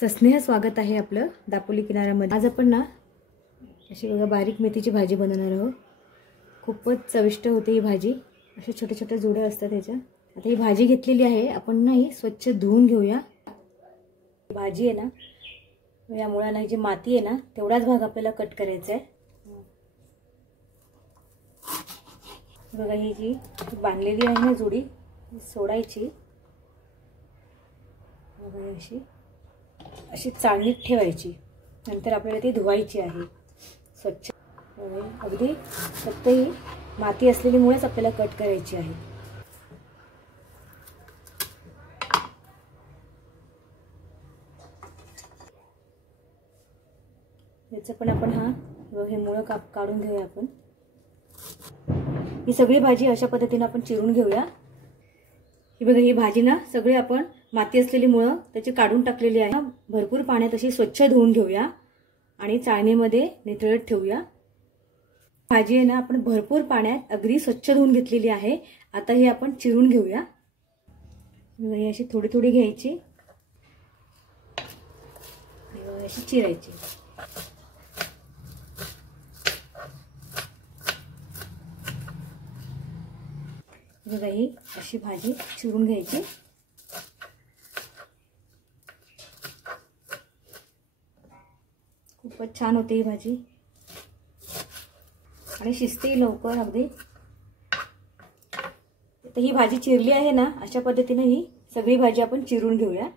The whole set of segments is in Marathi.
सस्नेह स्वागत आहे आपलं दापोली किनाऱ्यामध्ये। आज आपण ना अशी बघा बारीक मेथीची भाजी बनवणार आहोत। खूपच चविष्ट होते ही भाजी। असे छोटे छोटे जोडे असतात ह्याच्या। आता ही भाजी घेतलेली आहे, आपण ना ही स्वच्छ धुवून घेऊया। भाजी आहे ना या मुळाला जी माती आहे ना तेवढाच भाग आपल्याला कट करायचा आहे। बघा ही जी बांधलेली आहे ना जोडी सोडायची। बघा अशी चाळणीत ठेवायची। नंतर आपल्याला ती धुवायची आहे स्वच्छ। अगदी फक्त ही माती असलेली मुळेच आपल्याला कट करायची आहे। याचं पण आपण हे मुळं काढून घेऊया। आपण ही सगळी भाजी अशा पद्धतीने आपण चिरून घेऊया। ही बघा ही भाजी ना सगळे आपण माती असलेली मुळं त्याची काढून टाकलेली आहे। भरपूर पाण्यात अशी स्वच्छ धुवून घेऊया आणि चाळणीमध्ये नितळत ठेवूया। भाजी आहे ना आपण भरपूर पाण्यात अगदी स्वच्छ धुवून घेतलेली आहे। आता ही आपण चिरून घेऊया। ही अशी थोडी थोडी घ्यायची, अशी चिरायची। बघा ही अशी भाजी चिरून घ्यायची। खूपच छान होते ही भाजी आणि शिजते लवकर अगदी। तर ही भाजी चिरली आहे ना अशा पद्धतीने ही सगळी भाजी आपण चिरून घेऊया।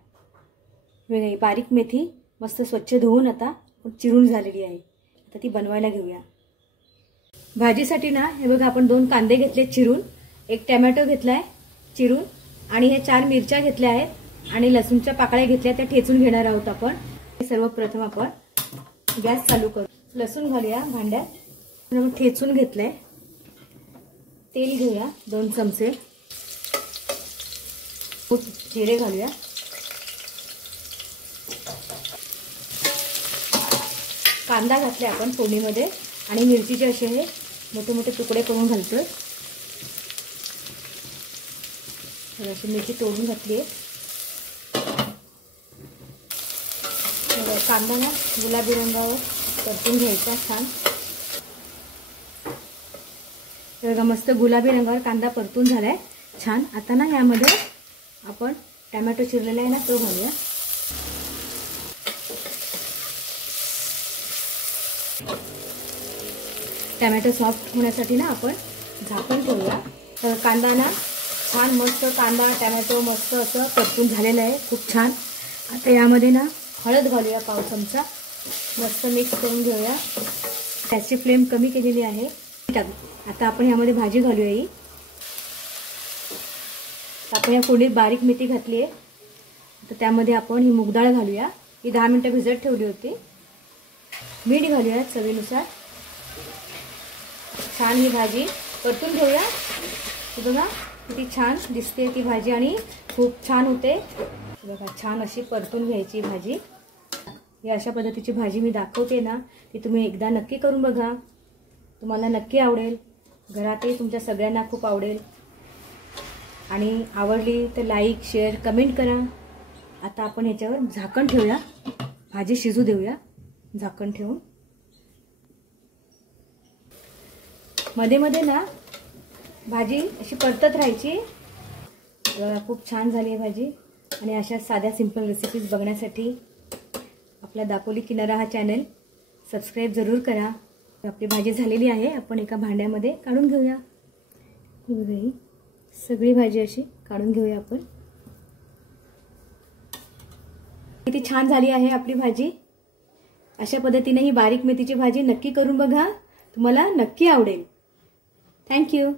ही बारीक मेथी मस्त स्वच्छ धुवून आता चिरून झालेली आहे। आता ती बनवायला घेऊया। भाजीसाठी ना हे बघा आपण 2 कांदे घेतले चिरून, 1 टोमॅटो घेतलाय चिरून आणि हे 4 मिरच्या घेतल्या आहेत आणि लसूणच्या पाकळ्या घेतल्या त्या ठेचून घेणार आहोत आपण। सर्वप्रथम आपण गॅस चालू करू, लसूण घालूया भांड्यात। आपण ठेचून घेतलंय। तेल घेऊया 2 चमचे, जिरे घालूया। कांदा घातले आपण फोडणीमध्ये आणि मिरचीचे असे हे मोठे मोठे तुकडे करून घालतोय। अशी मिरची तोडून घातली आहे। कांदा ना गुलाबी रंगावर परतून घ्यायचा छान। बघा मस्त गुलाबी रंगावर कांदा परतून झालाय छान। आता ना यामध्ये आपण टोमॅटो चिरलेला आहे ना तो घालूया। टोमॅटो सॉफ्ट होण्यासाठी ना आपण झाकण ठेवूया। तर कांदा ना छान मस्त कांदा टोमॅटो मस्त असं परतून झालेलं आहे, खूप छान। आता यामध्ये ना हळद घालूया 1 चमचा, मस्त मिक्स करून घेऊया। गॅसची फ्लेम कमी केलेली आहे। आता आपण यामध्ये भाजी घालूया ही। आपण या फोडणीत बारीक मेथी घातली आहे। तर त्यामध्ये आपण ही मूग डाळ घालूया। ही 10 मिनिटं भिजत ठेवली होती। मीठ घालूया चवीनुसार। छान ही भाजी परतून घेऊया। बघा किती छान दिसते ती भाजी आणि खूप छान होते। बघा छान अशी परतून घ्यायची भाजी। ही अशा पद्धतीची भाजी मी दाखवते ना ती तुम्ही एकदा नक्की करून बघा, तुम्हाला नक्की आवडेल। घरातही तुमच्या सगळ्यांना खूप आवडेल आणि आवडली तर लाईक शेअर कमेंट करा। आता आपण ह्याच्यावर झाकण ठेवूया, भाजी शिजू देऊया झाकण ठेवून। मध्ये मध्ये ना भाजी अशी परतत राहायची। खूप छान झाली आहे भाजी आणि अशा साध्या सिंपल रेसिपीज बघण्यासाठी आपला दापोली किनारा हा चॅनल सबस्क्राईब जरूर करा। आपली भाजी झालेली आहे, आपण एका भांड्यामध्ये काढून घेऊया। ही सगळी भाजी अशी काढून घेऊया आपण। किती छान झाली आहे आपली भाजी। अशा पद्धतीने ही बारीक मेथीची भाजी नक्की करून बघा, तुम्हाला नक्की आवडेल। Thank you.